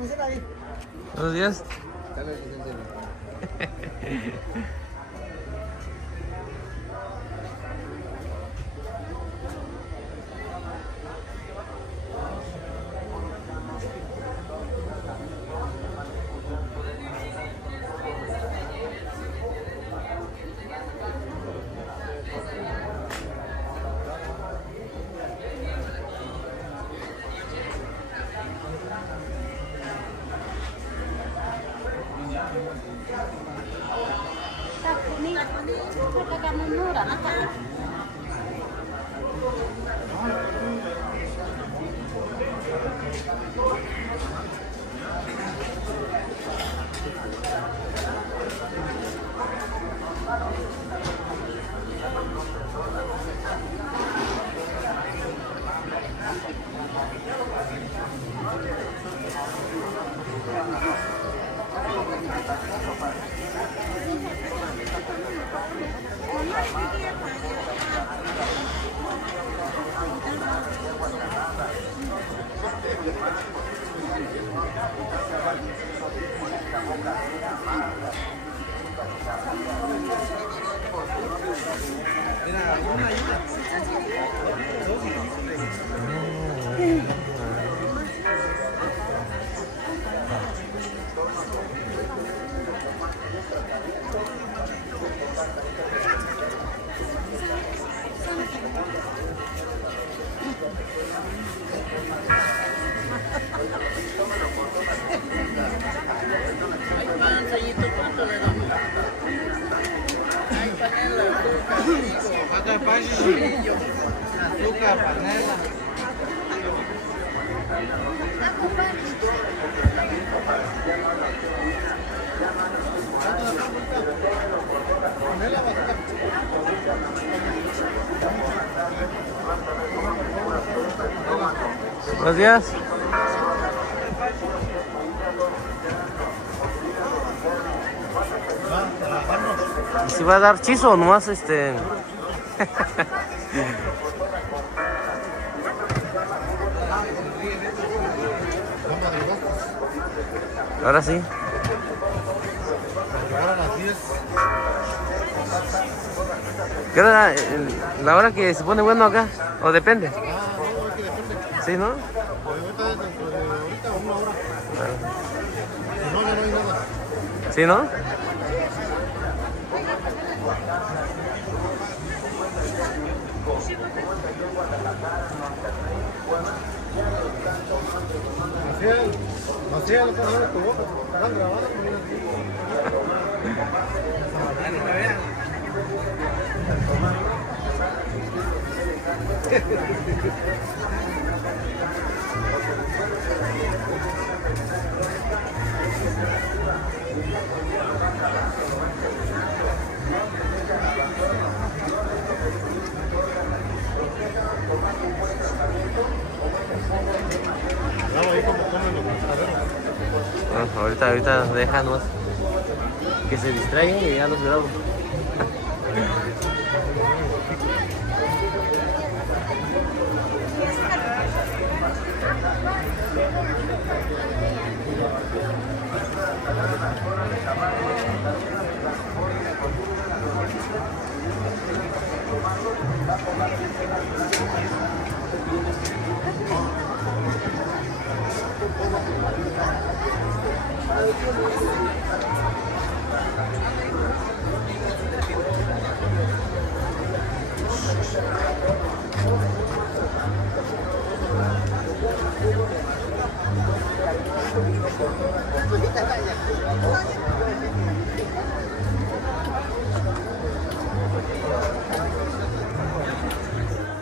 Buenos días. Azúcar, panela. Buenos días. ¿Y si va a dar chizo o nomás Ahora sí. ¿Qué hora la hora que se pone bueno acá? ¿O depende? Sí, ¿no? Ahorita una hora. No, ya no hay nada. ¿Sí, no? Maciel, lo pones en tu boca. ¿Están grabando? Ni me vean. Ahorita déjanos que se distraigan y ya los grabo.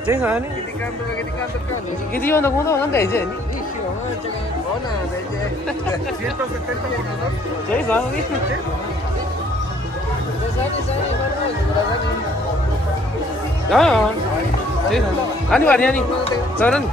세상에 ¿qué te iban a comer? ¿Dónde es? 170 por favor. 세상에 야, 세상에 아니 저는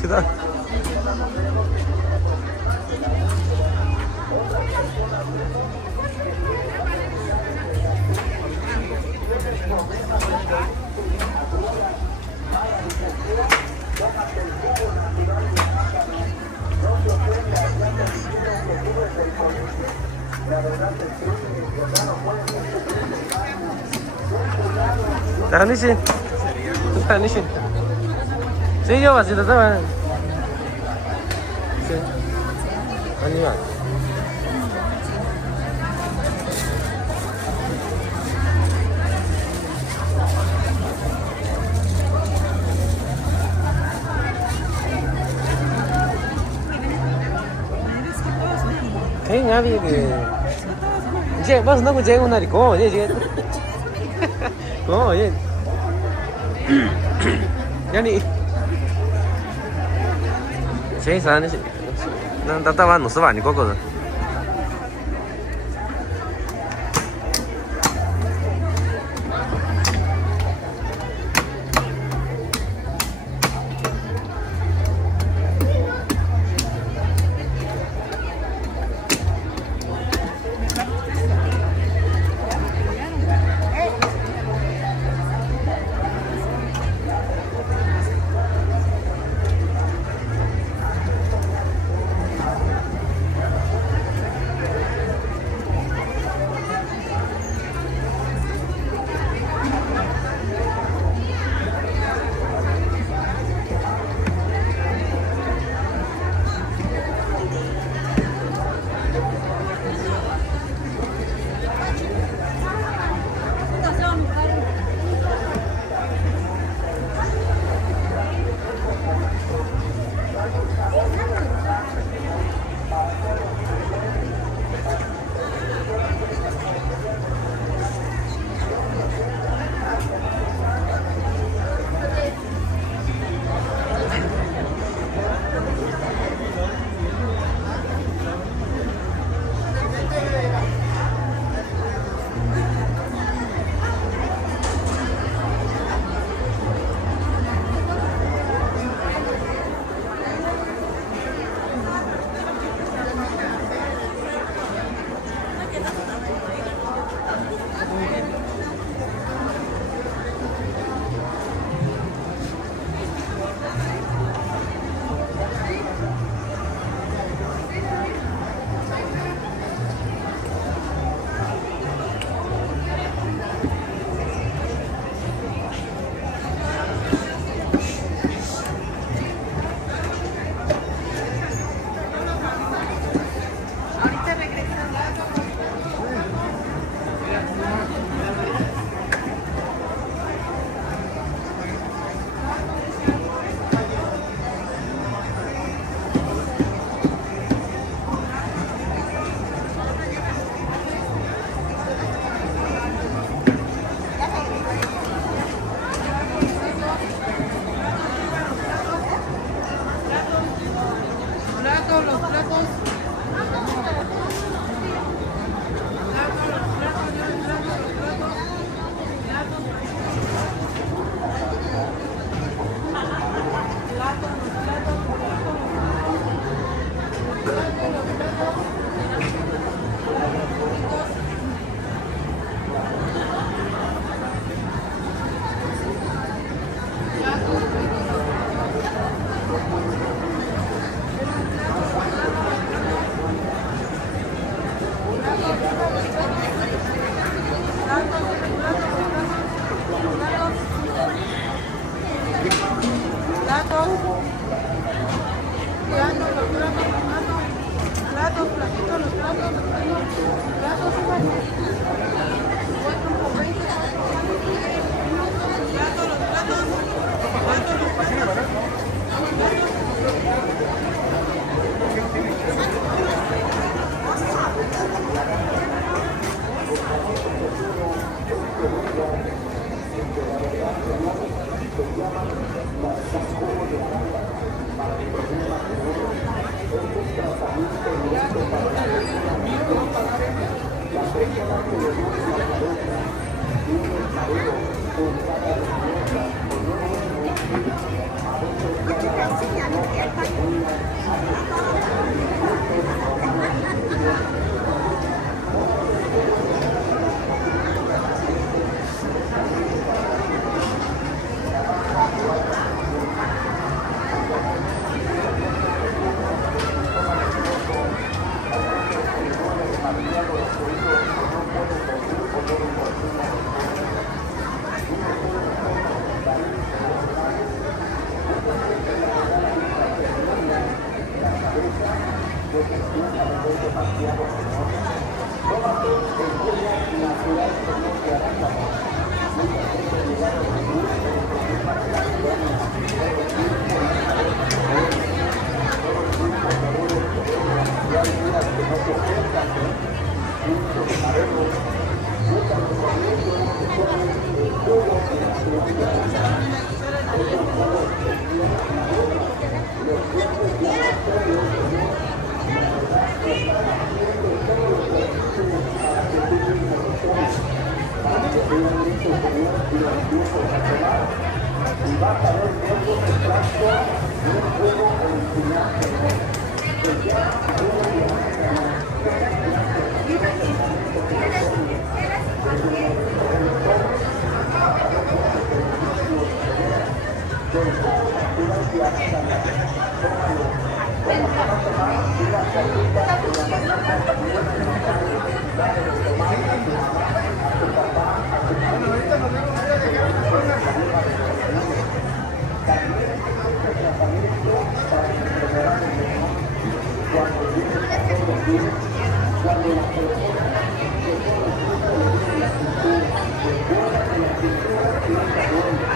¿Qué tal? Tanishin. Tanishin. Sí, yo así estaba. Sí. Animal. Kayaknya ngabi ke. 이제 bác nó cũng chơi con này thì có vậy chứ. Có vậy. Yani. 제일 잘하는 난 답답한 모습 아닐 거거든.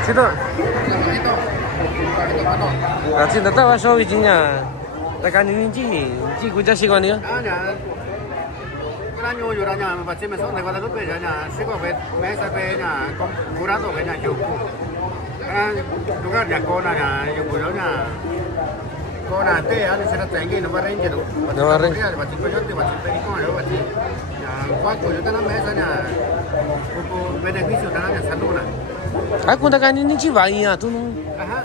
Sino? 아, 지금 나타와 쇼이 진짜 나가 니지 구자 시간이요? 아니야. 그냥 요요라냐 맞지면서 내가 그 배잖아. 시고 매사 배냐. 고라도 그냥 좋고. 그냥 누가 약고나냐. 요거냐. 거나 때 안에 será tengue no barrenjero. No barren. Bati coyote, bati perico, yo bati. Ya, cuatro yo tan mesa ya. Poco beneficio tan ya salud. 아, 근데 가니 니지 와이야, 또. Ajá.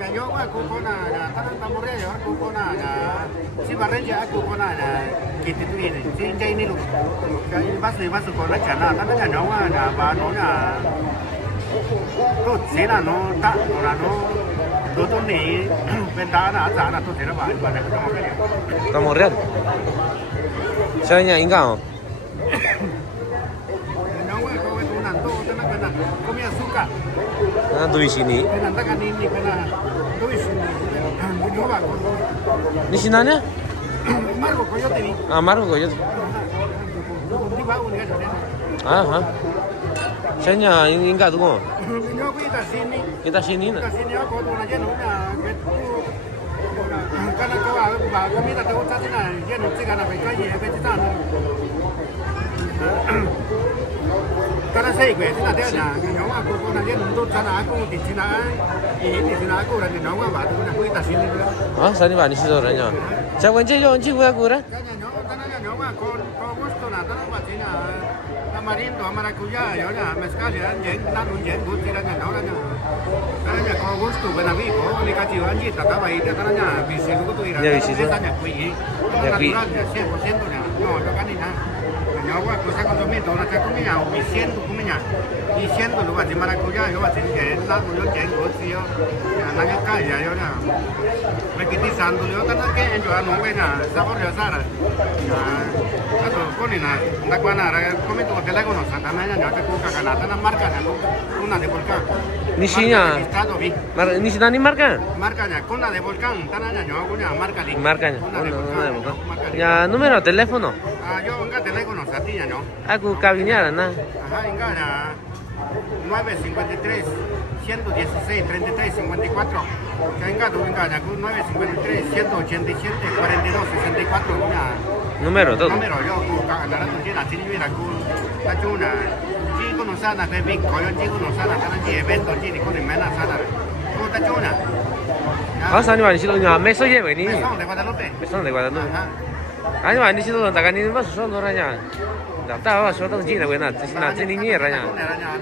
Ya yo wa cupona ya tan tamore yo cupona ya. Si barrenja cupona ya kiti tu ini. Si jai ni lu. Kai basu ko na chana tan ya no wa ya ba no ya. To sena no ta no no. Todo ni ventana sana tu será va para que no quería. Estamos real. Saya ingat. No wa ko tu nan to tan kana comía azúcar. 나 둘이 시니. Kana ta kan ni kana tu is. No va ko. 니 신나냐? Margo coyote ni. 아, 말고 거요. Di ba un ga sana. 아하. saya ingat tuh. Yo ko ita sini. Kita sini Ita na. sini ko tu na jeno na ke tu. Kana ko ba comida te gusta sina jeno chica na pe calle pe ta. Kana sei que sina te na no wa ko na jeno tu sana ko ti sina ni sina ko ra ni no wa ba tu na ko ita sini. 아, 살이 많이 시더라냐. 자, 언제 저 언제 구야 그래? Gusto na tanong ba sina tamarindo maracuyá yo na mezcal ya yen na un yen gusto na na na na ko gusto benavi ko ni kati wanji tataba ite tananya bisigo ko ira Ya, bisigo. tanya kui Ya, kui. natural ya 100% na no yo kanina yo wa cosa consumido na ta comida o diciendo comida diciendo lo va de maracuyá yo va a tener na no yo yen gusto yo na ya kaya yo na requisitando yo tanto que yo no buena sabor yo sara Ato koni na ndakwana ra komento telefono santa manya nyote kuka kana tana marca na una de volcán. Nishinya. Estado vi. Ni sinani marca? Marca na kuna de volcán tana nya nyo kunya marca di. Marcaña. Una de volcán. Ya, número de teléfono. Ah yo nga teléfono satinya nyo. Aku kawinya na. Ajá inga na 953 116 33 54. Venga tu venga na 953 187 42 64 kunya. Número todo. Número yo kuka na tu jina chini mira ku ta chuna. Chico no sana que vi coyo chico no sana kana ji evento chini con mena sana. Pasa, ni si lo llama meso lleve ni. Me son de Guadalupe. Me son de Guadalupe. Ajá. Año ni si lo daga ni vas solo raña. Da ta va so dong ji de buena, si na ni ni raña.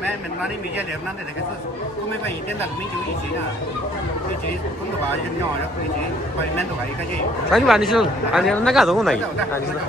Me mani Miguel Hernández de Jesús. Come va in tenda al minchio i ci na. I ci come va il no, i ci pavimento ga i ka ji. Año ni si lo, año na ga dong nai. Año si lo.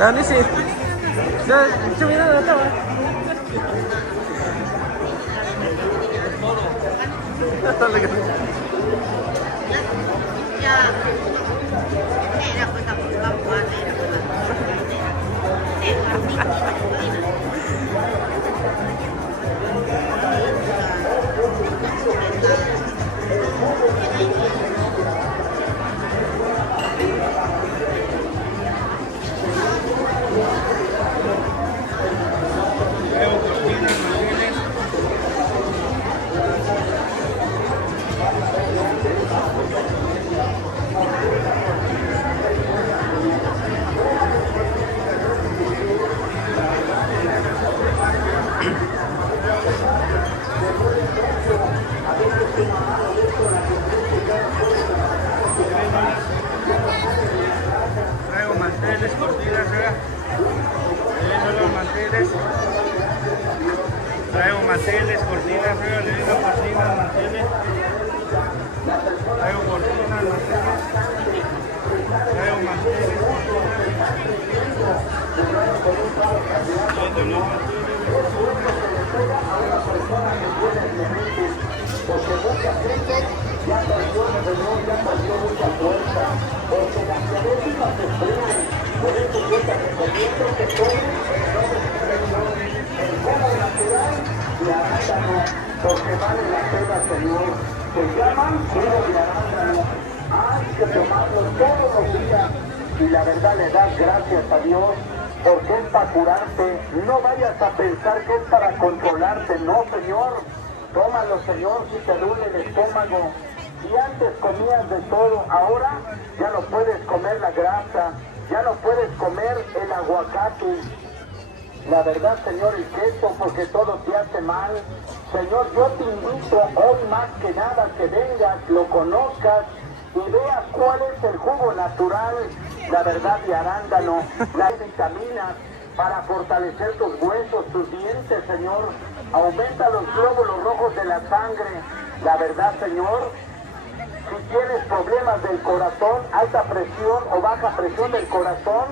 아니 씨. 좀 일어났다 와. Ya, mẹ là con tập làm qua đây là con Traigo manteles, cortinas, ¿verdad? Los manteles. Traigo manteles, cortinas, ¿verdad? Le digo cortinas, manteles. Traigo cortinas, manteles. Traigo manteles, porque mucha gente ya perdió el reloj, ya perdió mucha fuerza, porque las diabéticas se exprimen. Por eso yo te recomiendo que tomes el jugo natural de arándano, porque vale la pena, Señor. Se llaman jugo de arándano. Hay que tomarlo todos los días y la verdad le das gracias a Dios. Porque es para curarte. No vayas a pensar que es para controlarte. No, Señor. Tómalo, Señor, si te duele el estómago. Si antes comías de todo, ahora ya no puedes comer la grasa, ya no puedes comer el aguacate. La verdad, Señor, el queso, porque todo te hace mal. Señor, yo te invito hoy más que nada que vengas, lo conozcas y veas cuál es el jugo natural, la verdad, de arándano, las vitaminas para fortalecer tus huesos, tus dientes, Señor. Aumenta los glóbulos rojos de la sangre. La verdad, Señor, si tienes problemas del corazón, alta presión o baja presión del corazón,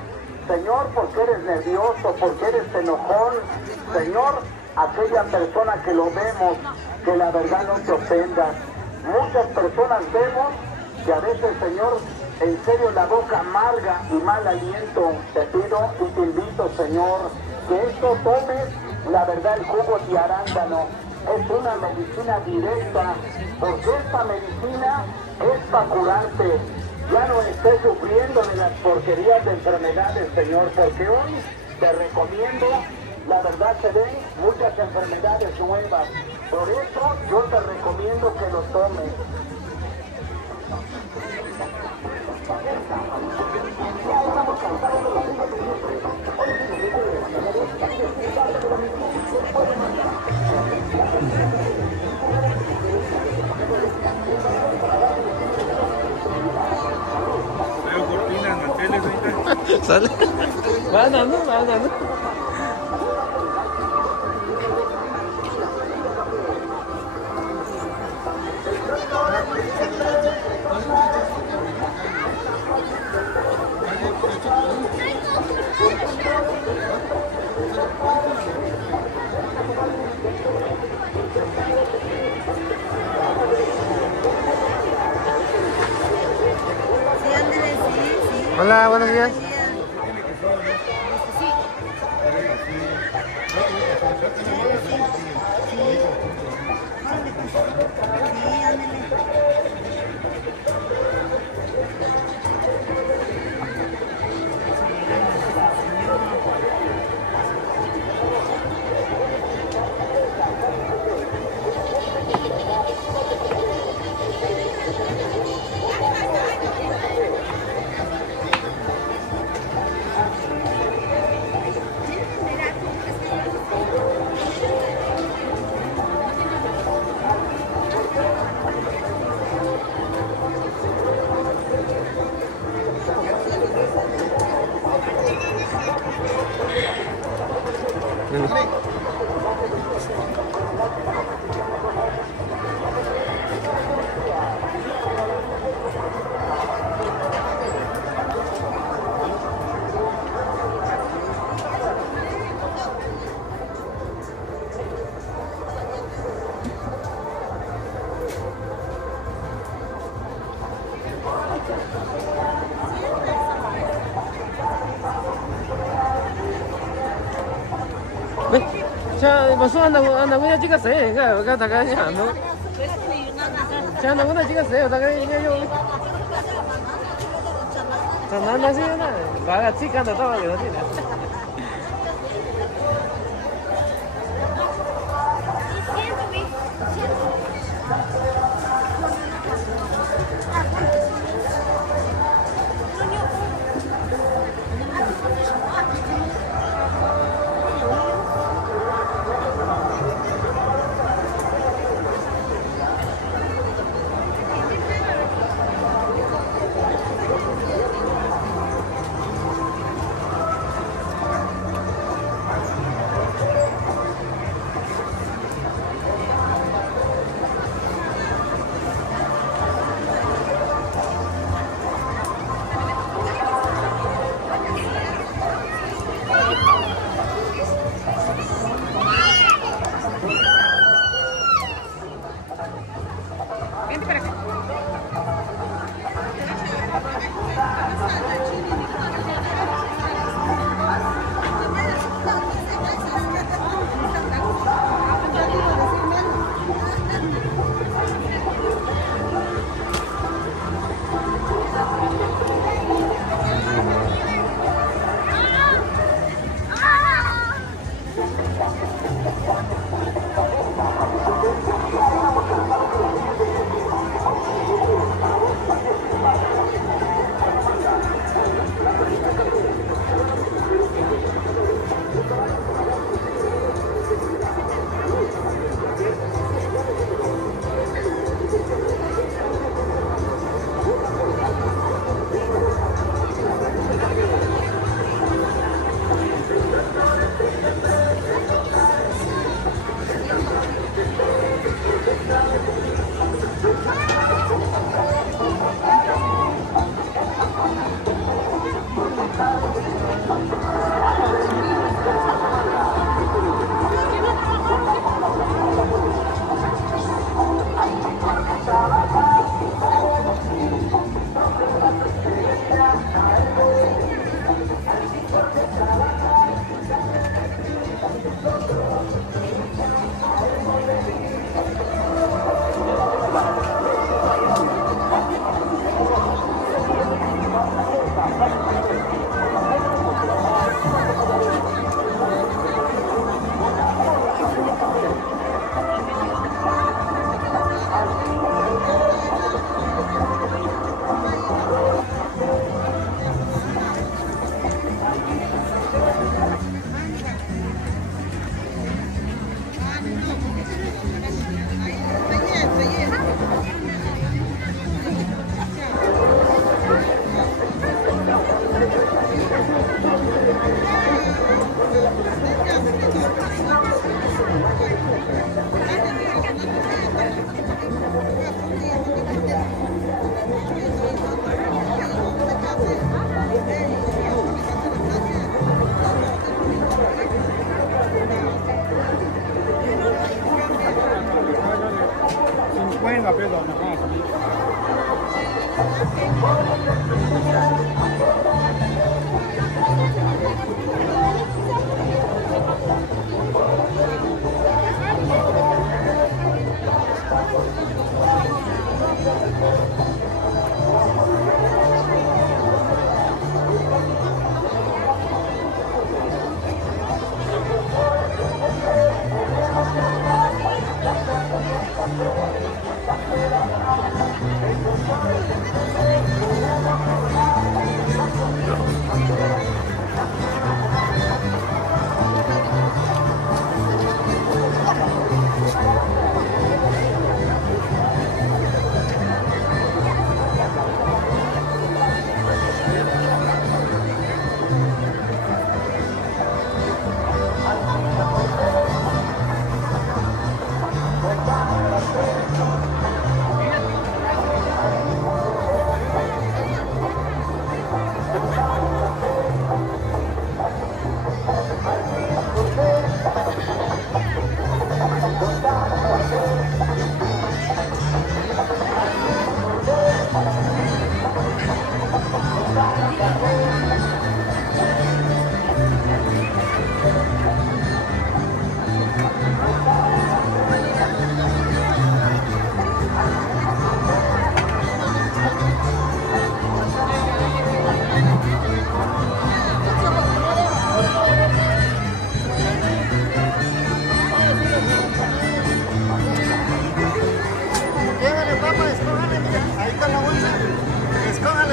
Señor, porque eres nervioso, porque eres enojón, Señor, aquella persona que lo vemos, que la verdad no te ofenda. Muchas personas vemos que a veces, Señor, en serio la boca amarga y mal aliento. Te pido y te invito, Señor, que esto tomes, la verdad, el jugo de arándano. Es una medicina directa, porque esta medicina es para curarte. Ya no estés sufriendo de las porquerías de enfermedades, Señor, porque hoy te recomiendo, la verdad, se ven muchas enfermedades nuevas. Por eso yo te recomiendo que lo tomes. traigo cortinas, manteles ahorita. ¿Sale? Va andando, va andando. Sí, ándale, sí, sí. Hola, buenos días. Sí, ándale. 자, 무슨 한다고 그냥 찍었어요. 그러니까 다가 안 넣어. 자, 너무나 찍었어요. 다가 이거 자, 나나세요 나. 바가 찍간다 따와 그러지.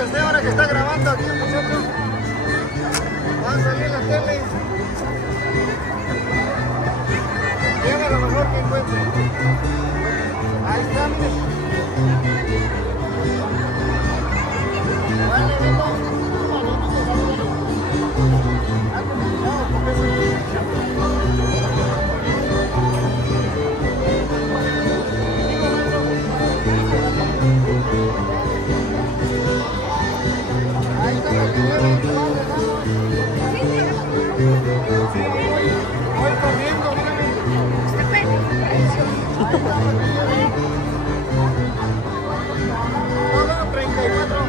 esté ahora que está grabando aquí el muchacho. Va a salir en la tele. Lleva lo mejor que encuentre. Ahí está, mire. Vale, Beto. Ahí está la que lleva que va regalo. Voy corriendo, mírame. Todo 34.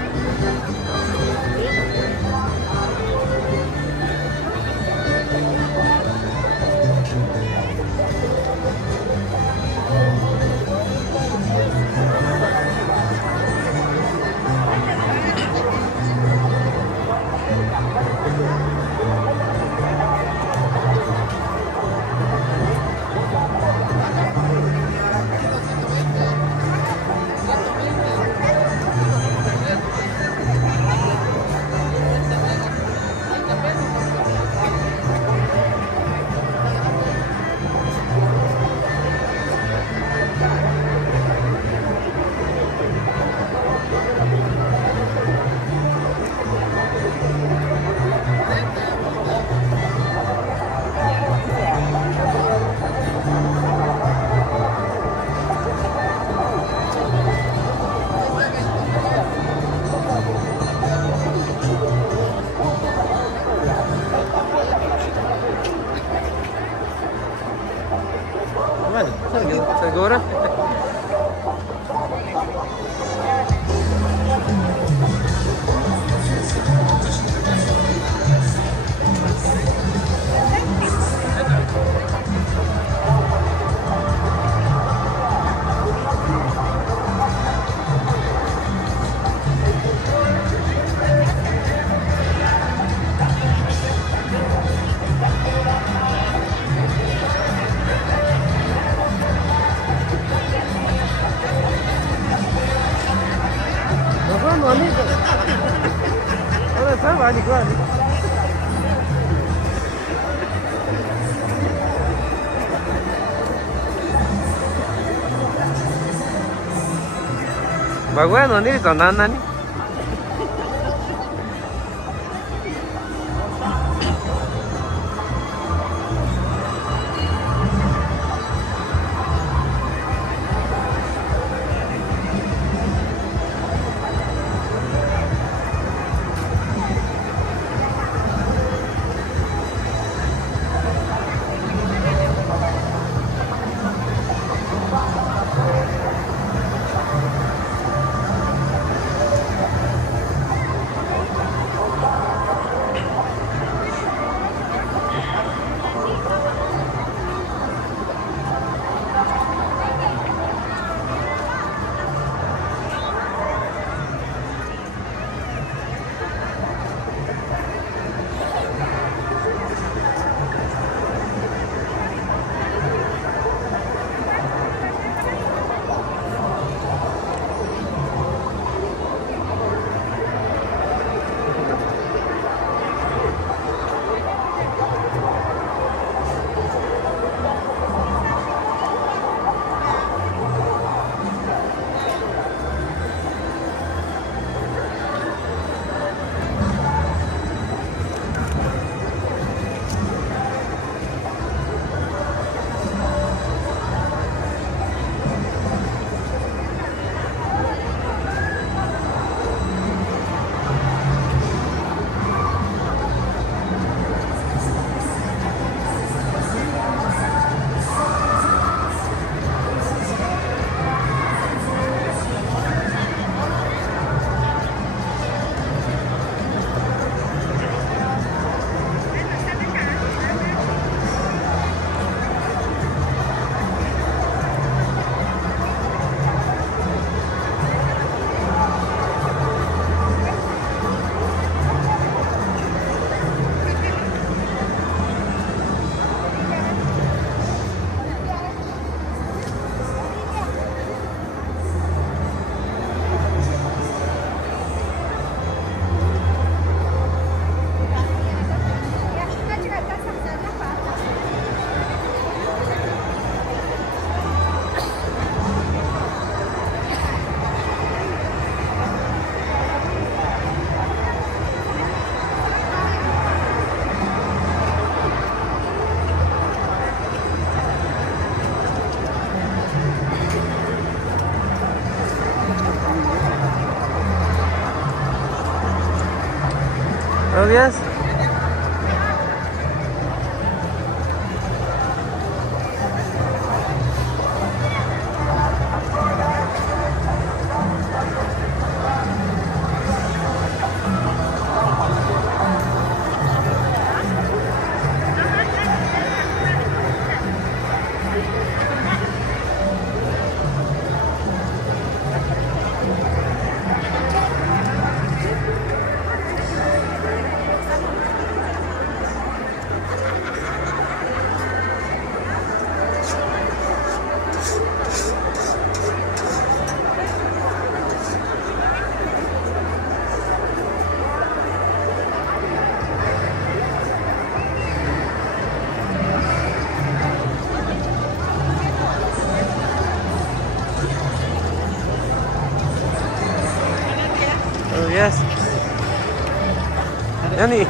Bueno, seguro. Ahora está, igual. Baguhan 언니 또 난나니? Buenos días. Buenos días. Yani.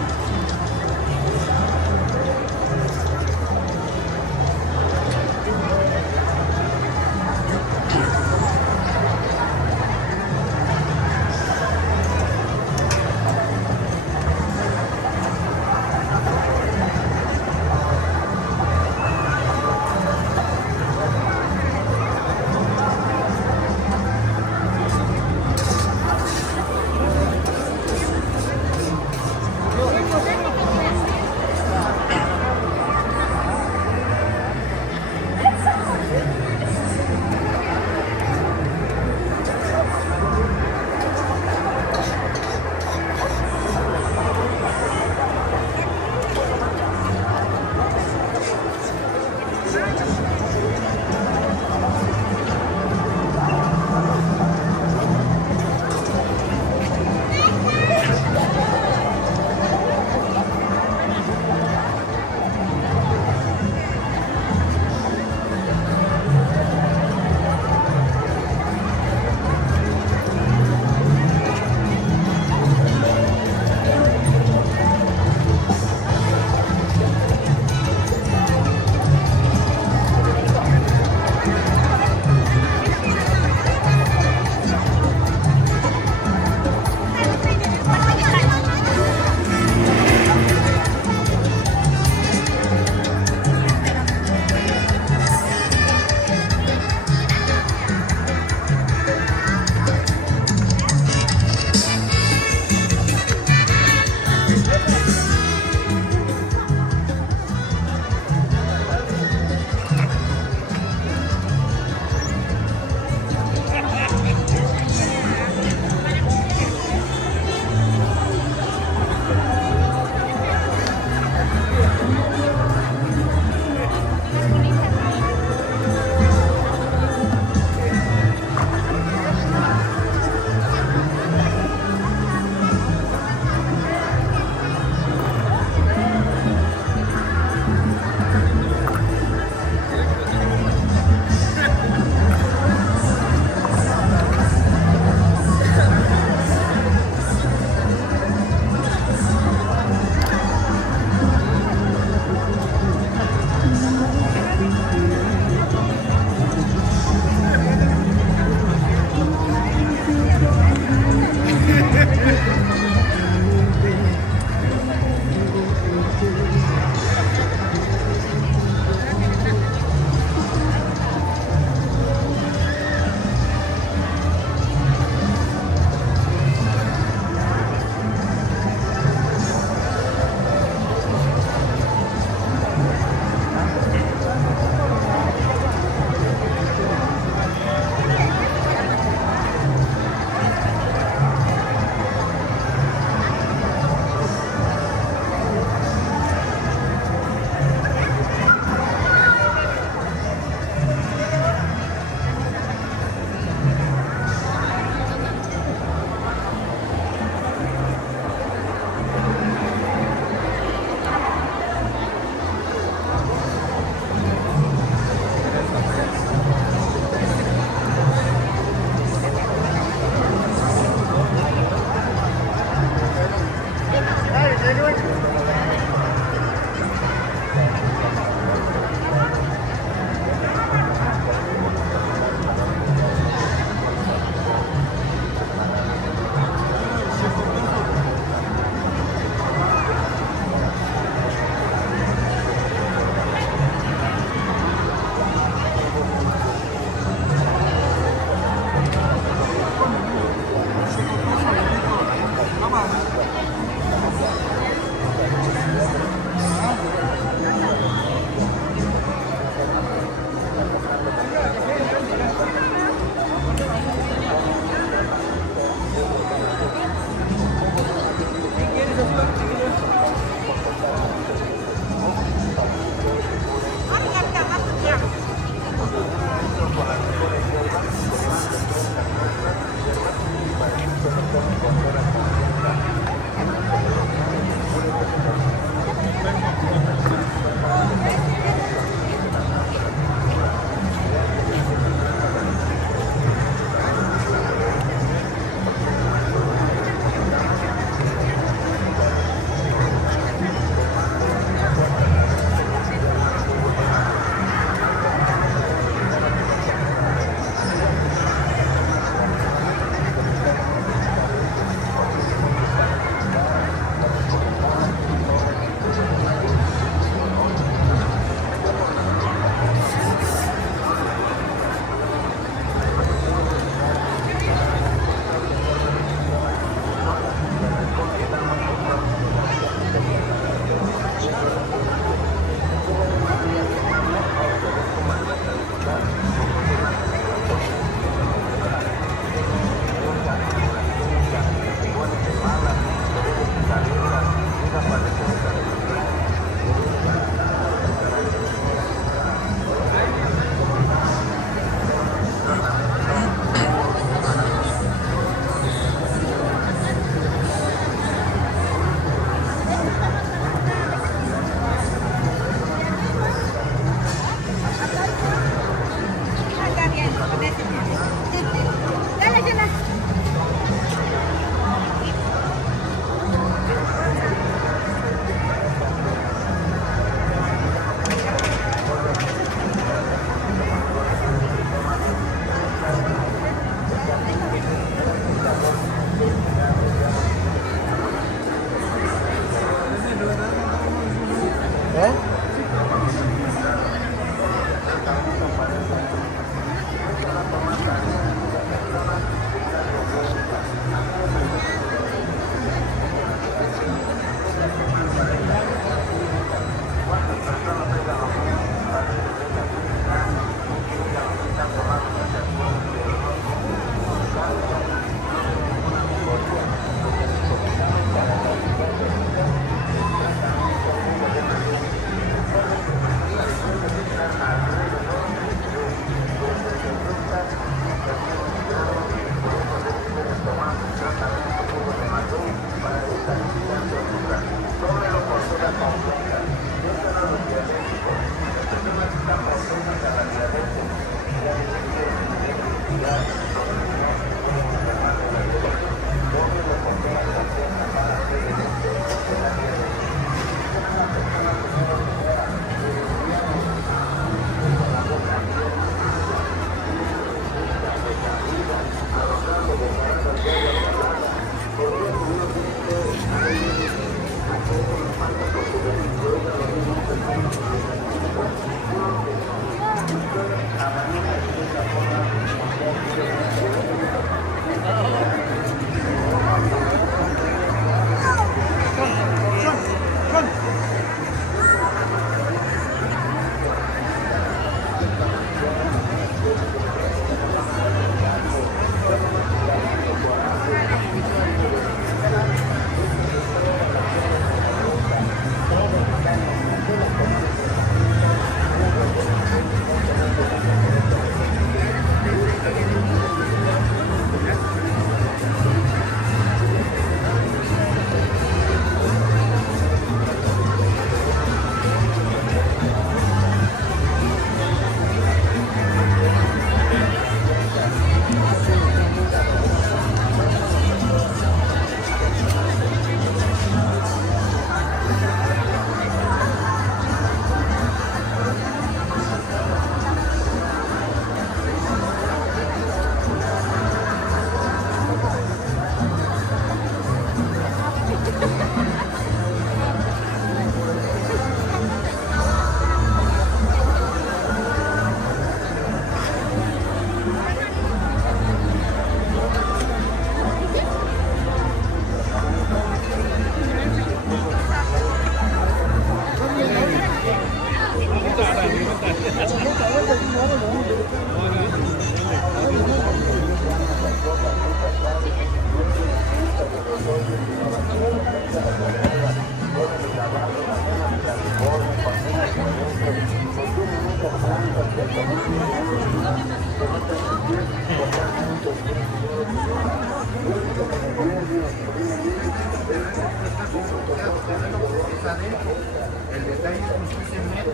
El detalle es que usted se mete.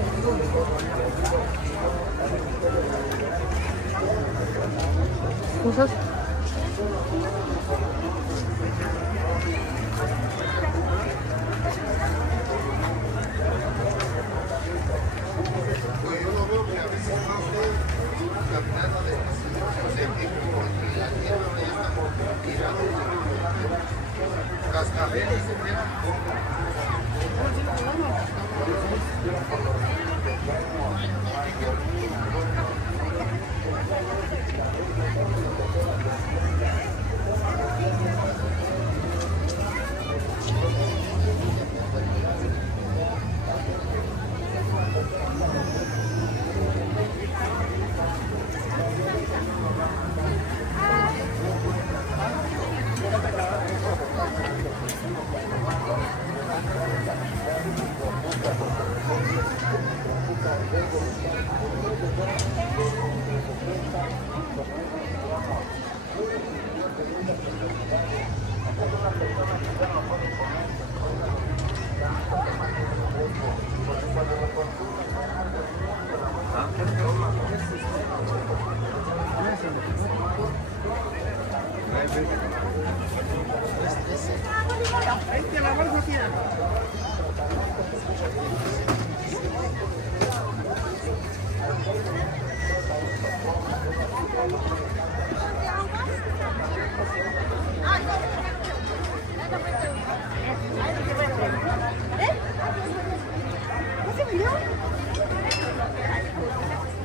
¿Usas?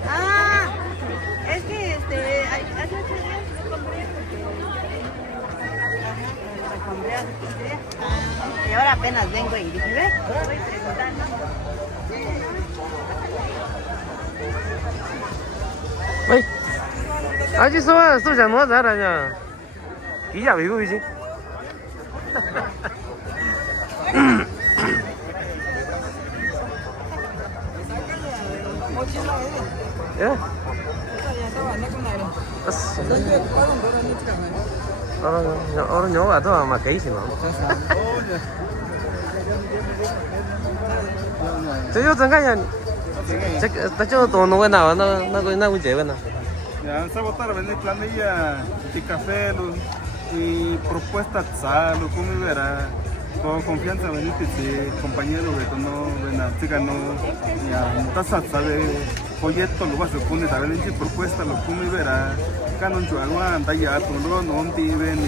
Ah, es que hace 8 días lo compré porque y ahora apenas vengo y dije, ve, voy preguntando. Ơi, 아직 또 잘못 알아냐? 기자 외국이지? 예? Orang Jawa tuh sama kayak sih bang. Jadi yo tengah tacho todo no buena, no buena. Ya vamos a votar a vender planilla y café y propuesta sal, como verá. con confianza venite si compañero de tono vena chica no ya tasa sabe proyecto lo vas a poner a ver en propuesta lo come verá canon yo algo anda ya todo no un ven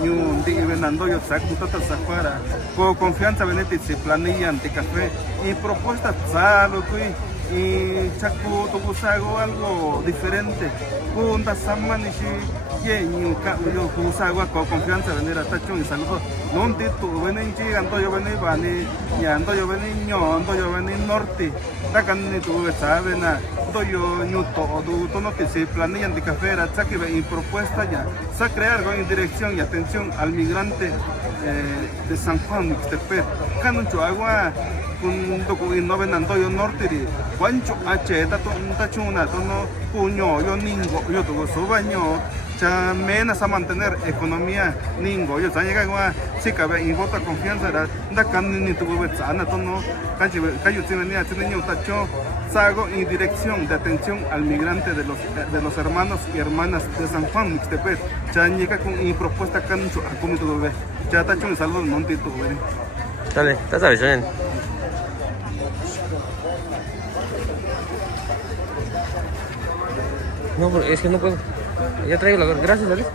ni un ven ando yo saco tata safara con confianza venite si planilla ante café y propuesta salo y chaco tu hago algo diferente punta saman y ni yo usago con confianza venir a tacho y saludo no entiendo ven llegando yo ven vale ya ando yo ven ando yo ven norte la carne tu saben ando yo ñuto tu no te se planilla de café era chaque y propuesta ya sa crear algo en dirección y atención al migrante de San Juan Mixtepec canucho agua junto con no ven ando yo norte de Juancho H tacho una tono puño yo ningo yo tu sobaño ya menos a mantener economía ningo yo ya llega a sí cabe y vota confianza da can ni tu sana tono cayo tiene niño tacho sago y dirección de atención al migrante de los hermanos y hermanas de San Juan Mixtepec ya llega con y propuesta cancho a comer tu bebé ya tacho un saludo monte tu bebé dale estás avisando no es que no puedo ya traigo la gracias Alex